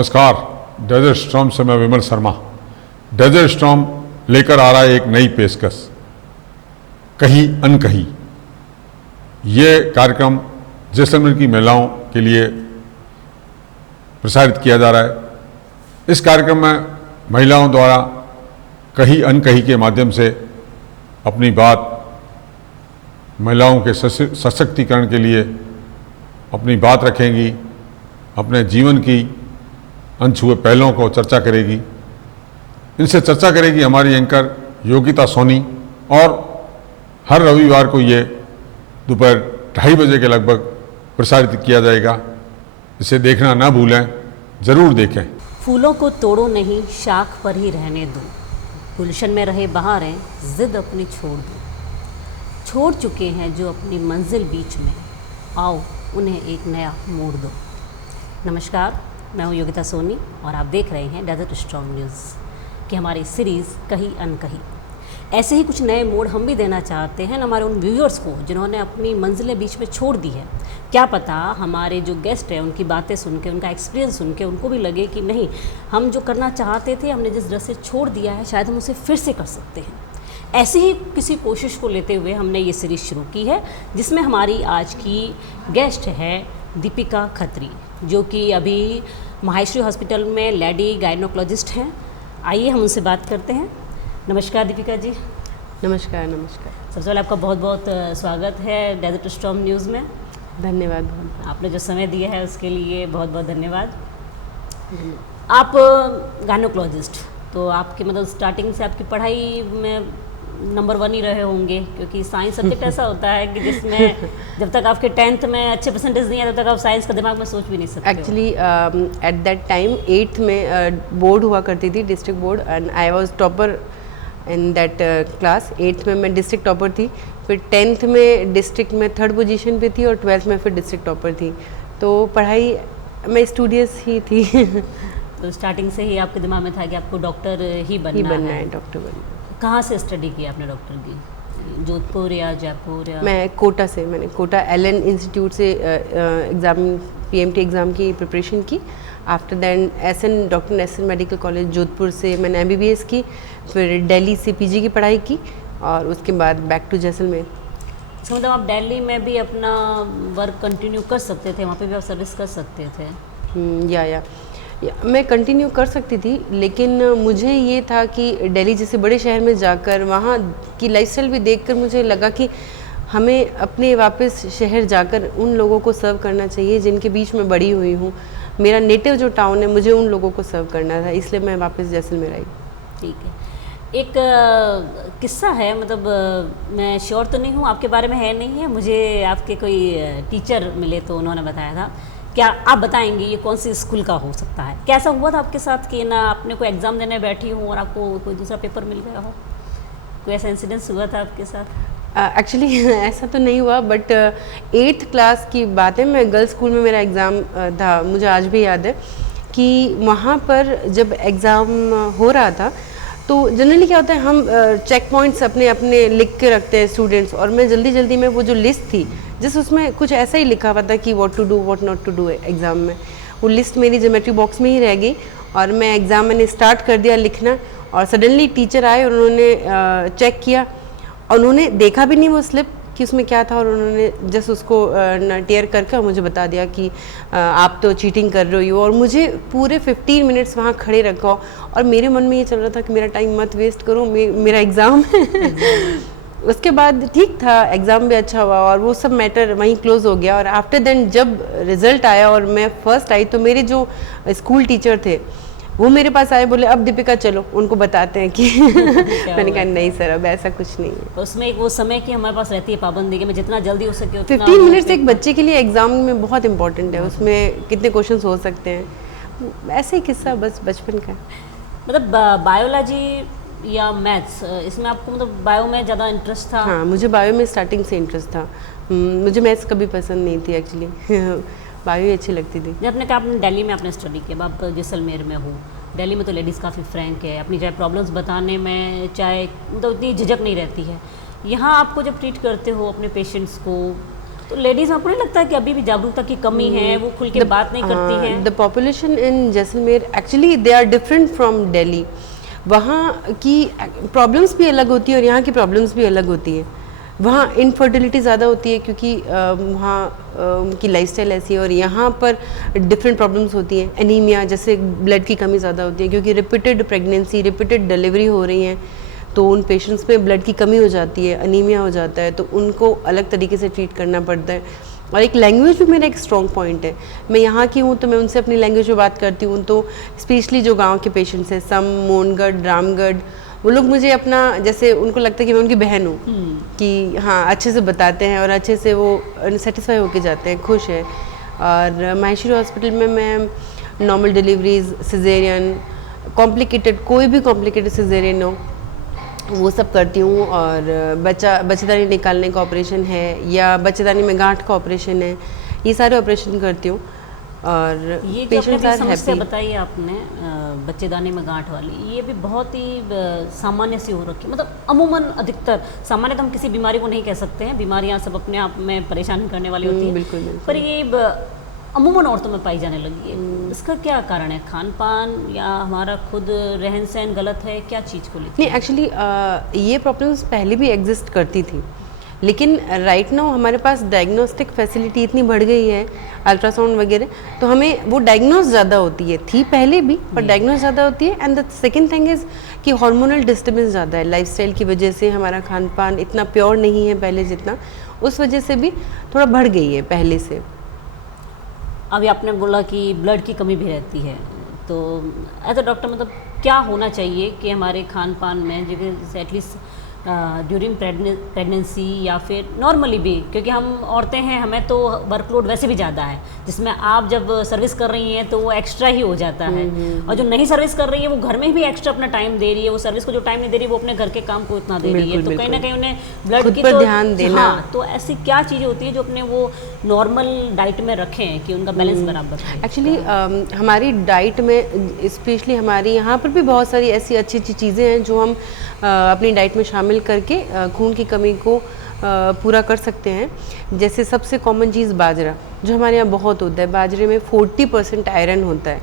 नमस्कार। Desert storm से मैं विमल शर्मा। डेजर्ट स्टॉर्म लेकर आ रहा है एक नई पेशकश, कहीं अनकहीं। ये कार्यक्रम जैसलमेर की महिलाओं के लिए प्रसारित किया जा रहा है। इस कार्यक्रम में महिलाओं द्वारा कहीं अनकहीं के माध्यम से अपनी बात महिलाओं के सशक्तिकरण के लिए अपनी बात रखेंगी, अपने जीवन की अनछुए पहलुओं को चर्चा करेगी। इनसे चर्चा करेगी हमारी एंकर योगिता सोनी, और हर रविवार को ये दोपहर 2:30 बजे के लगभग प्रसारित किया जाएगा। इसे देखना ना भूलें, ज़रूर देखें। फूलों को तोड़ो नहीं, शाख पर ही रहने दो। गुलशन में रहे बहारें, जिद अपनी छोड़ दो। छोड़ चुके हैं जो अपनी मंजिल बीच में, आओ उन्हें एक नया मोड़ दो। नमस्कार, मैं हूँ योगिता सोनी और आप देख रहे हैं डेजर्ट स्टॉर्म न्यूज़ की हमारी सीरीज़ कहीं अनकहीं। ऐसे ही कुछ नए मोड़ हम भी देना चाहते हैं हमारे उन व्यूअर्स को जिन्होंने अपनी मंजिलें बीच में छोड़ दी है। क्या पता हमारे जो गेस्ट हैं उनकी बातें सुन के, उनका एक्सपीरियंस सुन के उनको भी लगे कि नहीं, हम जो करना चाहते थे हमने जिस तरह से छोड़ दिया है, शायद हम उसे फिर से कर सकते हैं। ऐसे ही किसी कोशिश को लेते हुए हमने ये सीरीज़ शुरू की है, जिसमें हमारी आज की गेस्ट है दीपिका खत्री, जो कि अभी माहेश्वरी हॉस्पिटल में लेडी गायनोकोलॉजिस्ट हैं। आइए हम उनसे बात करते हैं। नमस्कार दीपिका जी। नमस्कार। नमस्कार। सबसे पहले आपका बहुत बहुत स्वागत है डेजर्ट स्टॉर्म न्यूज़ में। धन्यवाद। आपने जो समय दिया है उसके लिए बहुत बहुत धन्यवाद। आप गायनोकोलॉजिस्ट, तो आपके मतलब स्टार्टिंग से आपकी पढ़ाई में नंबर 1 ही रहे होंगे, क्योंकि साइंस सब्जेक्ट ऐसा होता है कि जिसमें जब तक आपके 10th में अच्छे परसेंटेज नहीं है तब तक आप साइंस का दिमाग में सोच भी नहीं सकते। Actually at that time 8th में बोर्ड हुआ करती थी, district board, and I was topper in that class. 8th में मैं डिस्ट्रिक्ट टॉपर थी, फिर 10th में डिस्ट्रिक्ट में 3rd पोजीशन पे थी और 12th में फिर डिस्ट्रिक्ट टॉपर थी। तो पढ़ाई मैं स्टूडियस ही थी। तो स्टार्टिंग से ही आपके दिमाग में था कि आपको डॉक्टर ही बनना है। डॉक्टर बनना। कहाँ से स्टडी की आपने डॉक्टर की? जोधपुर या जयपुर या? मैं कोटा से, मैंने कोटा एलन इंस्टीट्यूट से एग्ज़ाम पीएमटी एग्ज़ाम की प्रिपरेशन की। After than SN doctor SN medical college Jodhpur से मैंने एमबीबीएस की, फिर दिल्ली से पीजी की पढ़ाई की और उसके बाद बैक टू जैसलमेर। तो मतलब आप दिल्ली में भी अपना वर्क कंटिन्यू कर सकते थे, वहाँ पे भी आप सर्विस कर सकते थे? या मैं कंटिन्यू कर सकती थी, लेकिन मुझे ये था कि दिल्ली जैसे बड़े शहर में जाकर वहाँ की लाइफस्टाइल भी देखकर मुझे लगा कि हमें अपने वापस शहर जाकर उन लोगों को सर्व करना चाहिए जिनके बीच में बड़ी हुई हूँ। मेरा नेटिव जो टाउन है, मुझे उन लोगों को सर्व करना था, इसलिए मैं वापस जैसलमेर आई। ठीक है। एक किस्सा है, मतलब मैं श्योर तो नहीं हूँ आपके बारे में है नहीं है, मुझे आपके कोई टीचर मिले तो उन्होंने बताया था। क्या आप बताएंगे ये कौन सी स्कूल का हो सकता है? क्या ऐसा हुआ था आपके साथ कि ना आपने कोई एग्ज़ाम देने बैठी हूँ और आपको कोई दूसरा पेपर मिल गया हो? कोई ऐसा इंसिडेंस हुआ था आपके साथ? एक्चुअली ऐसा तो नहीं हुआ, बट 8th क्लास की बात है। मैं गर्ल्स स्कूल में मेरा एग्ज़ाम था, मुझे आज भी याद है कि वहाँ पर जब एग्ज़ाम हो रहा था तो जनरली क्या होता है, हम चेक पॉइंट्स अपने अपने लिख के रखते हैं स्टूडेंट्स, और मैं जल्दी में वो जो लिस्ट थी जिस उसमें कुछ ऐसा ही लिखा हुआ था कि what to do what not to do exam में, वो लिस्ट मेरी ज्योमेट्री बॉक्स में ही रह गई। और मैं एग्ज़ाम मैंने स्टार्ट कर दिया लिखना, और सडनली टीचर आए और उन्होंने चेक किया और उन्होंने देखा भी नहीं वो स्लिप कि उसमें क्या था, और उन्होंने जस्ट उसको टेयर करके मुझे बता दिया कि आप तो चीटिंग कर रही हो। और मुझे पूरे 15 मिनट्स वहाँ खड़े रखा, और मेरे मन में ये चल रहा था कि मेरा टाइम मत वेस्ट करो, मेरा एग्ज़ाम है। उसके बाद ठीक था, एग्ज़ाम भी अच्छा हुआ और वो सब मैटर वहीं क्लोज हो गया। और आफ्टर देन जब रिज़ल्ट आया और मैं फर्स्ट आई, तो मेरे जो स्कूल टीचर थे वो मेरे पास आए, बोले अब दीपिका चलो उनको बताते हैं कि मैंने कहा नहीं सर, अब ऐसा कुछ नहीं है। उसमें एक वो समय की हमारे पास रहती है पाबंदी कि मैं जितना जल्दी हो सके उतना। 15 मिनट्स एक बच्चे के लिए एग्ज़ाम में बहुत इंपॉर्टेंट है, उसमें कितने क्वेश्चंस हो सकते हैं। ऐसे ही किस्सा बस बचपन का। मतलब बायोलॉजी या मैथ्स, इसमें आपको मतलब बायो में ज़्यादा इंटरेस्ट था? हाँ, मुझे बायो में स्टार्टिंग से इंटरेस्ट था। मुझे मैथ्स कभी पसंद नहीं थी एक्चुअली। बायो ही अच्छी लगती थी। जब आपने कहा आपने दिल्ली में आपने स्टडी किया, आप जैसलमेर में हो, दिल्ली में तो लेडीज़ काफ़ी फ्रैंक है, अपनी चाहे प्रॉब्लम्स बताने में चाहे मतलब इतनी झिझक नहीं रहती है। यहाँ आपको जब ट्रीट करते हो अपने पेशेंट्स को, तो लेडीज़ में आपको नहीं लगता है कि अभी भी जागरूकता की कमी है, वो खुल के बात नहीं करती हैं? The population in Jaisalmer actually they are different from Delhi. वहाँ की प्रॉब्लम्स भी अलग होती है और यहाँ की प्रॉब्लम्स भी अलग होती है। वहाँ इनफर्टिलिटी ज़्यादा होती है क्योंकि वहाँ की लाइफस्टाइल ऐसी है, और यहाँ पर डिफरेंट प्रॉब्लम्स होती हैं। एनीमिया जैसे ब्लड की कमी ज़्यादा होती है क्योंकि रिपीटेड प्रेगनेंसी, रिपीटेड डिलीवरी हो रही हैं, तो उन पेशेंट्स में ब्लड की कमी हो जाती है, अनीमिया हो जाता है, तो उनको अलग तरीके से ट्रीट करना पड़ता है। और एक लैंग्वेज भी मेरा एक स्ट्रॉन्ग पॉइंट है। मैं यहाँ की हूँ तो मैं उनसे अपनी लैंग्वेज में बात करती हूँ, तो स्पेशली जो गांव के पेशेंट्स हैं, सम, मोनगढ़, रामगढ़, वो लोग मुझे अपना, जैसे उनको लगता है कि मैं उनकी बहन हूँ, कि हाँ अच्छे से बताते हैं और अच्छे से वो सेटिस्फाई होके जाते हैं, खुश है। और माहेश्वरी हॉस्पिटल में मैं नॉर्मल डिलीवरीज, सिजेरियन, कॉम्प्लिकेटेड, कोई भी कॉम्प्लिकेटेड सिजेरियन हो वो सब करती हूँ। और बच्चेदानी निकालने का ऑपरेशन है या बच्चेदानी में गांठ का ऑपरेशन है, ये सारे ऑपरेशन करती हूँ। और ये जो पेशेंट्स आर समस्या हैप्पी। बताई आपने बच्चेदानी में गांठ वाली, ये भी बहुत ही सामान्य सी हो रखी है। मतलब अमूमन अधिकतर सामान्य तो हम किसी बीमारी को नहीं कह सकते हैं, बीमारियां सब अपने आप में परेशान करने वाली होती हैं, बिल्कुल बिल्कुल। पर ये अमूमन औरतों में पाई जाने लगी है। इसका क्या कारण है? खान पान या हमारा खुद रहन सहन गलत है? क्या चीज़ को लेकर? नहीं, एक्चुअली ये प्रॉब्लम्स पहले भी एग्जिस्ट करती थी, लेकिन राइट नाउ हमारे पास डायग्नोस्टिक फैसिलिटी इतनी बढ़ गई है, अल्ट्रासाउंड वगैरह, तो हमें वो डायग्नोस ज़्यादा होती है, थी पहले भी पर डायग्नोस ज़्यादा होती है। And the second thing is कि हार्मोनल डिस्टर्बेंस ज़्यादा है, लाइफस्टाइल की वजह से हमारा खान पान इतना प्योर नहीं है पहले जितना, उस वजह से भी थोड़ा बढ़ गई है पहले से। अभी आपने बोला कि ब्लड की कमी भी रहती है, तो एज अ डॉक्टर मतलब क्या होना चाहिए कि हमारे खान पान में, जैसे एटलीस्ट ड्यूरिंग प्रेगनेंसी या फिर नॉर्मली भी, क्योंकि हम औरतें हैं, हमें तो वर्कलोड वैसे भी ज़्यादा है, जिसमें आप जब सर्विस कर रही हैं तो वो एक्स्ट्रा ही हो जाता है, और जो नहीं सर्विस कर रही है वो घर में भी एक्स्ट्रा अपना टाइम दे रही है, वो सर्विस को जो टाइम नहीं दे रही है वो अपने घर के काम को इतना दे रही है, तो कहीं ना कहीं उन्हें ब्लड खुद की पर तो ध्यान देना। हाँ, तो ऐसी क्या चीज़ें होती है जो अपने वो नॉर्मल डाइट में रखें कि उनका बैलेंस बराबर रहे? एक्चुअली हमारी डाइट में, स्पेशली हमारी यहाँ पर भी बहुत सारी ऐसी अच्छी अच्छी चीज़ें हैं जो हम अपनी डाइट में शामिल करके खून की कमी को पूरा कर सकते हैं। जैसे सबसे कॉमन चीज़ बाजरा, जो हमारे यहाँ बहुत होता है। बाजरे में 40% आयरन होता है,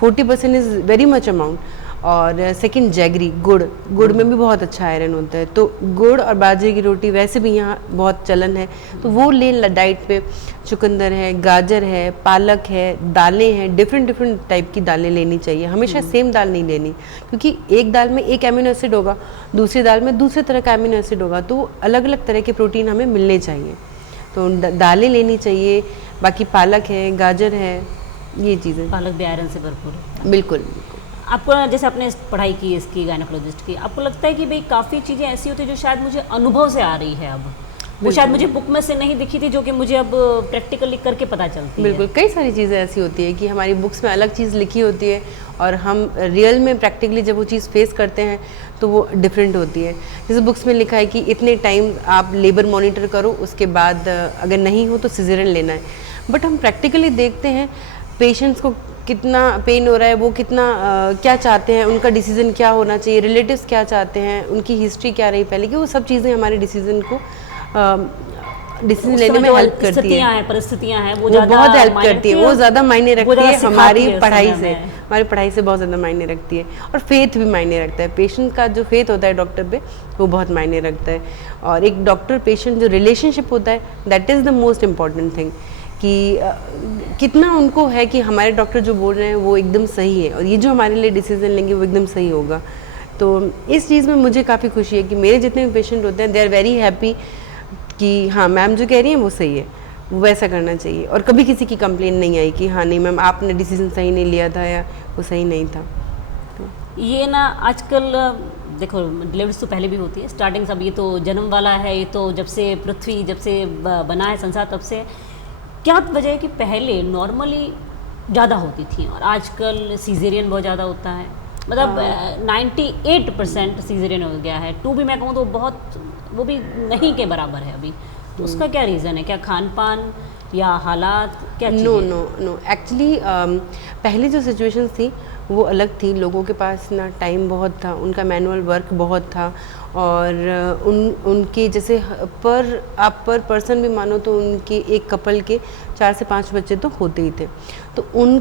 40% इज़ वेरी मच अमाउंट। और सेकंड जैगरी, गुड़ में भी बहुत अच्छा आयरन होता है, तो गुड़ और बाजरे की रोटी वैसे भी यहाँ बहुत चलन है, तो वो ले डाइट पे। चुकंदर है, गाजर है, पालक है, दालें हैं, डिफरेंट टाइप की दालें लेनी चाहिए, हमेशा सेम दाल नहीं लेनी, क्योंकि एक दाल में एक एमिनो एसिड होगा, दूसरी दाल में दूसरे तरह का एमिनो एसिड होगा, तो अलग अलग तरह के प्रोटीन हमें मिलने चाहिए, तो दालें लेनी चाहिए। बाकी पालक है, गाजर है, ये चीज़ें। पालक भी आयरन से भरपूर है। बिल्कुल। आपको जैसे आपने पढ़ाई की इसकी, गायनोकोलॉजिस्ट की, आपको लगता है कि भाई काफ़ी चीज़ें ऐसी होती है जो शायद मुझे अनुभव से आ रही है, अब वो शायद मुझे बुक में से नहीं दिखी थी, जो कि मुझे अब प्रैक्टिकली करके पता चलती है? बिल्कुल, कई सारी चीज़ें ऐसी होती है कि हमारी बुक्स में अलग चीज़ लिखी होती है और हम रियल में प्रैक्टिकली जब वो चीज़ फेस करते हैं तो वो डिफरेंट होती है। जैसे बुक्स में लिखा है कि इतने टाइम आप लेबर मॉनिटर करो, उसके बाद अगर नहीं हो तो सिजेरियन लेना है, बट हम प्रैक्टिकली देखते हैं पेशेंट्स को कितना पेन हो रहा है, वो कितना क्या चाहते हैं, उनका डिसीज़न क्या होना चाहिए, रिलेटिव्स क्या चाहते हैं, उनकी हिस्ट्री क्या रही पहले की, वो सब चीज़ें हमारे डिसीज़न को डिसीजन लेने में हेल्प करती है। परिस्थितियां हैं, वो बहुत हेल्प करती है, वो ज़्यादा मायने रखती है हमारी पढ़ाई से, हमारी पढ़ाई से बहुत ज़्यादा मायने रखती है। और फेथ भी मायने रखता है, पेशेंट का जो फेथ होता है डॉक्टर पे, वो बहुत मायने रखता है। और एक डॉक्टर पेशेंट जो रिलेशनशिप होता है, that is the most important thing, कि कितना उनको है कि हमारे डॉक्टर जो बोल रहे हैं वो एकदम सही है, और ये जो हमारे लिए डिसीजन लेंगे वो एकदम सही होगा। तो इस चीज़ में मुझे काफ़ी खुशी है कि मेरे जितने भी पेशेंट होते हैं, दे आर वेरी हैप्पी कि हाँ मैम जो कह रही हैं वो सही है, वो वैसा करना चाहिए। और कभी किसी की कंप्लेन नहीं आई कि हाँ नहीं मैम आपने डिसीजन सही नहीं लिया था या वो सही नहीं था। तो ये ना आजकल देखो, डिलीवरीज तो पहले भी होती है, स्टार्टिंग सब, ये तो जन्म वाला है, ये तो जब से पृथ्वी जब से बना है संसार तब से। क्या वजह है कि पहले नॉर्मली ज़्यादा होती थी और आजकल सीजेरियन बहुत ज़्यादा होता है? मतलब 98% सीजेरियन हो गया है, 2 भी मैं कहूँ तो बहुत, वो भी नहीं के बराबर है अभी। तो उसका क्या रीज़न है? क्या खान पान या हालात, क्या चीज़? नो एक्चुअली पहले जो सिचुएशंस थी वो अलग थी। लोगों के पास ना टाइम बहुत था, उनका मैनुअल वर्क बहुत था, और उनके जैसे पर पर्सन भी मानो तो उनके एक कपल के 4 से 5 बच्चे तो होते ही थे। तो उन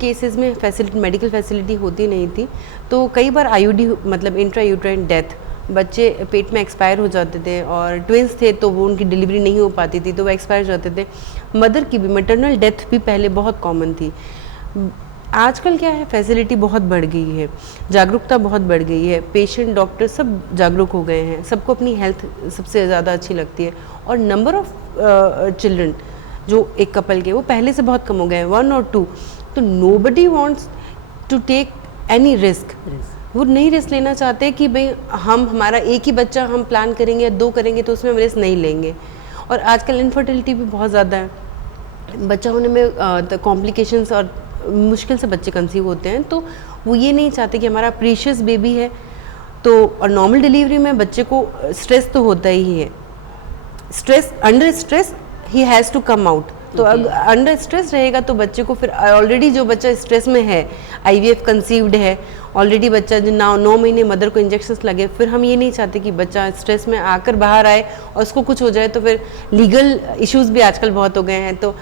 केसेस में मेडिकल फैसिलिटी होती नहीं थी, तो कई बार आईयूडी मतलब इंट्रा यूट्राइन डेथ, बच्चे पेट में एक्सपायर हो जाते थे, और ट्विंस थे तो वो उनकी डिलीवरी नहीं हो पाती थी तो वो एक्सपायर हो जाते थे। मदर की भी मैटरनल डेथ भी पहले बहुत कॉमन थी। आजकल क्या है, फैसिलिटी बहुत बढ़ गई है, जागरूकता बहुत बढ़ गई है, पेशेंट डॉक्टर सब जागरूक हो गए हैं, सबको अपनी हेल्थ सबसे ज़्यादा अच्छी लगती है, और नंबर ऑफ़ चिल्ड्रन जो एक कपल के वो पहले से बहुत कम हो गए हैं, 1 और 2। तो nobody wants to take any risk, वो नहीं रिस्क लेना चाहते कि भाई हमारा एक ही बच्चा हम प्लान करेंगे या 2 करेंगे तो उसमें हम रिस्क नहीं लेंगे। और आजकल इनफर्टिलिटी भी बहुत ज़्यादा है, बच्चा होने में कॉम्प्लिकेशंस और मुश्किल से बच्चे कंसीव होते हैं, तो वो ये नहीं चाहते कि हमारा प्रीशियस बेबी है तो। और नॉर्मल डिलीवरी में बच्चे को स्ट्रेस तो होता ही है, under stress he has to come out. तो अंडर स्ट्रेस रहेगा तो बच्चे को फिर ऑलरेडी जो बच्चा स्ट्रेस में है, IVF कंसीव्ड है ऑलरेडी बच्चा, जो 9 महीने मदर को इंजेक्शंस लगे, फिर हम ये नहीं चाहते कि बच्चा स्ट्रेस में आकर बाहर आए और उसको कुछ हो जाए, तो फिर लीगल इश्यूज भी आजकल बहुत हो गए हैं, तो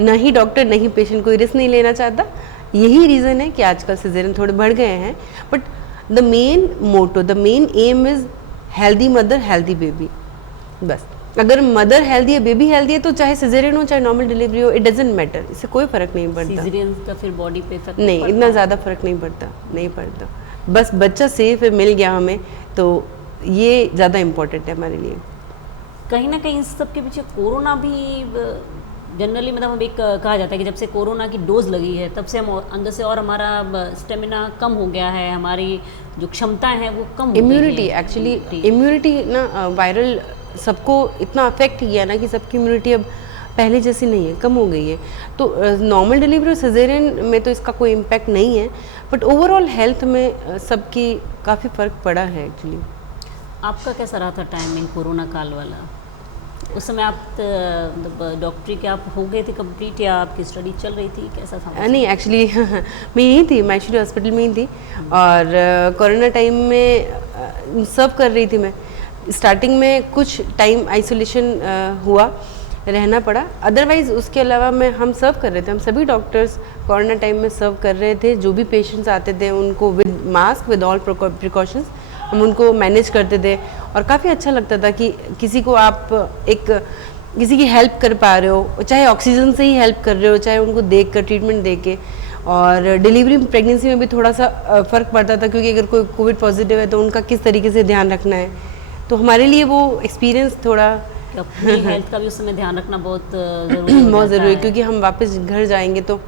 न ही डॉक्टर न ही पेशेंट कोई रिस्क नहीं लेना चाहता। यही रीज़न है कि आजकल सिजेरियन थोड़े बढ़ गए हैं, but the main M is healthy mother healthy baby. बस अगर मदर हेल्दी है, बेबी हेल्दी है, तो चाहे सिजेरियन हो चाहे नॉर्मल डिलीवरी हो, इट डजंट मैटर, इससे कोई फर्क नहीं पड़ता। सिजेरियन का फिर बॉडी पे इफेक्ट नहीं, इतना ज़्यादा फर्क नहीं पड़ता, बस बच्चा सेफ है, मिल गया हमें, तो ये ज़्यादा इम्पोर्टेंट है हमारे लिए। कहीं ना कहीं इस सब के पीछे कोरोना भी जनरली, मतलब हम एक कहा जाता है कि जब से कोरोना की डोज लगी है तब से हम अंदर से और हमारा स्टेमिना कम हो गया है, हमारी जो क्षमताएं हैं वो कम हो गई है। इम्यूनिटी एक्चुअली, इम्यूनिटी ना वायरल सबको इतना अफेक्ट किया ना कि सबकी इम्यूनिटी अब पहले जैसी नहीं है, कम हो गई है। तो नॉर्मल डिलीवरी और सिजेरियन में तो इसका कोई इम्पैक्ट नहीं है, बट ओवरऑल हेल्थ में सबकी काफ़ी फ़र्क पड़ा है एक्चुअली। आपका कैसा रहा था टाइमिंग कोरोना काल वाला? उस समय आप डॉक्टरी के आप हो गए थे कंप्लीट या आपकी स्टडी चल रही थी, कैसा था? नहीं एक्चुअली मैं यहीं थी, मैशूरी हॉस्पिटल में ही थी, और कोरोना टाइम में सर्व कर रही थी मैं। स्टार्टिंग में कुछ टाइम आइसोलेशन हुआ, रहना पड़ा, अदरवाइज़ उसके अलावा हम सर्व कर रहे थे। हम सभी डॉक्टर्स कोरोना टाइम में सर्व कर रहे थे, जो भी पेशेंट्स आते थे उनको with mask, with all precautions हम उनको मैनेज करते थे, और काफ़ी अच्छा लगता था कि किसी को आप किसी की हेल्प कर पा रहे हो, चाहे ऑक्सीजन से ही हेल्प कर रहे हो, चाहे उनको देख कर ट्रीटमेंट दे के। और डिलीवरी प्रेगनेंसी में भी थोड़ा सा फ़र्क पड़ता था, क्योंकि अगर कोई कोविड पॉजिटिव है तो उनका किस तरीके से ध्यान रखना है, तो हमारे लिए वो एक्सपीरियंस थोड़ा अपनी हेल्थ का भी उस समय ध्यान रखना बहुत ज़रूरी बहुत ज़रूरी है, क्योंकि हम वापस घर जाएंगे तो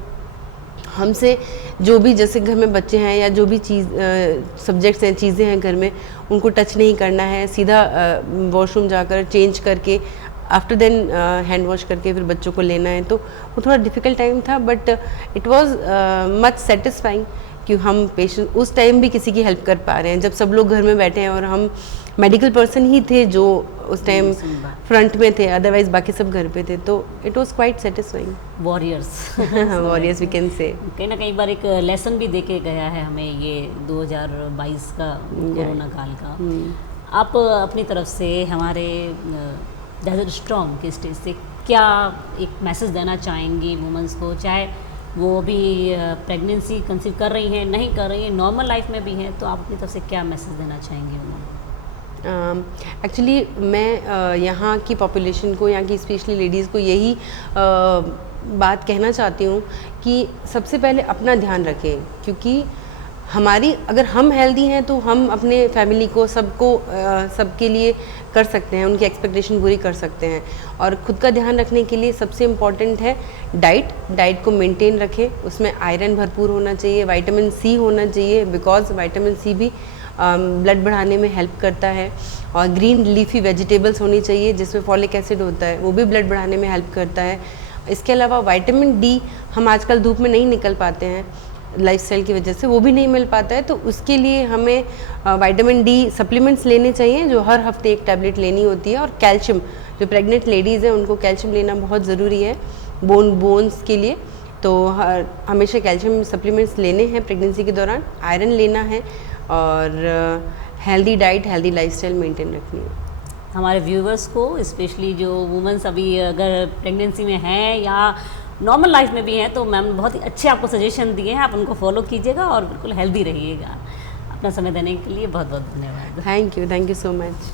हमसे जो भी, जैसे घर में बच्चे हैं या जो भी सब्जेक्ट्स हैं, चीज़ें हैं घर में, उनको टच नहीं करना है, सीधा वॉशरूम जाकर चेंज करके आफ्टर देन हैंड वॉश करके फिर बच्चों को लेना है। तो वो थोड़ा डिफ़िकल्ट टाइम था, but it was much satisfying कि हम पेशेंट उस टाइम भी किसी की हेल्प कर पा रहे हैं, जब सब लोग घर में बैठे हैं, और हम मेडिकल पर्सन ही थे जो उस टाइम फ्रंट में थे, अदरवाइज बाकी सब घर पे थे, तो it was quite satisfying. Warriors we can say. कहीं ना कहीं बार एक लेसन भी देके गया है हमें ये 2022 का कोरोना काल का। आप अपनी तरफ से हमारे डेजर्ट स्ट्रॉन्ग के स्टेज से क्या एक मैसेज देना चाहेंगी वुमेंस को, चाहे वो अभी प्रेगनेंसी कंसीव कर रही हैं, नहीं कर रही हैं, नॉर्मल लाइफ में भी हैं, तो आप अपनी तरफ से क्या मैसेज देना चाहेंगे उन्हें? एक्चुअली मैं यहाँ की पॉपुलेशन को, यहाँ की स्पेशली लेडीज़ को यही बात कहना चाहती हूँ कि सबसे पहले अपना ध्यान रखें, क्योंकि अगर हम हेल्दी हैं तो हम अपने फैमिली को सबके लिए कर सकते हैं, उनकी एक्सपेक्टेशन पूरी कर सकते हैं। और ख़ुद का ध्यान रखने के लिए सबसे इम्पॉर्टेंट है डाइट को मेंटेन रखें, उसमें आयरन भरपूर होना चाहिए, विटामिन सी होना चाहिए, बिकॉज विटामिन सी भी ब्लड बढ़ाने में हेल्प करता है, और ग्रीन लीफी वेजिटेबल्स होनी चाहिए जिसमें फॉलिक एसिड होता है, वो भी ब्लड बढ़ाने में हेल्प करता है। इसके अलावा विटामिन डी हम आजकल धूप में नहीं निकल पाते हैं लाइफस्टाइल की वजह से, वो भी नहीं मिल पाता है, तो उसके लिए हमें विटामिन डी सप्लीमेंट्स लेने चाहिए, जो हर हफ्ते एक टैबलेट लेनी होती है। और कैल्शियम, जो प्रेग्नेंट लेडीज़ हैं उनको कैल्शियम लेना बहुत ज़रूरी है बोन्स के लिए, तो हमेशा कैल्शियम सप्लीमेंट्स लेने हैं प्रेगनेंसी के दौरान, आयरन लेना है और healthy diet, healthy lifestyle maintain रखनी है। हमारे व्यूवर्स को, स्पेशली जो वुमेंस अभी अगर प्रेगनेंसी में हैं या नॉर्मल लाइफ में भी हैं, तो मैम बहुत ही अच्छे आपको सजेशन दिए हैं, आप उनको फॉलो कीजिएगा और बिल्कुल हेल्दी रहिएगा। अपना समय देने के लिए बहुत बहुत धन्यवाद। Thank you so much.